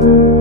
thank you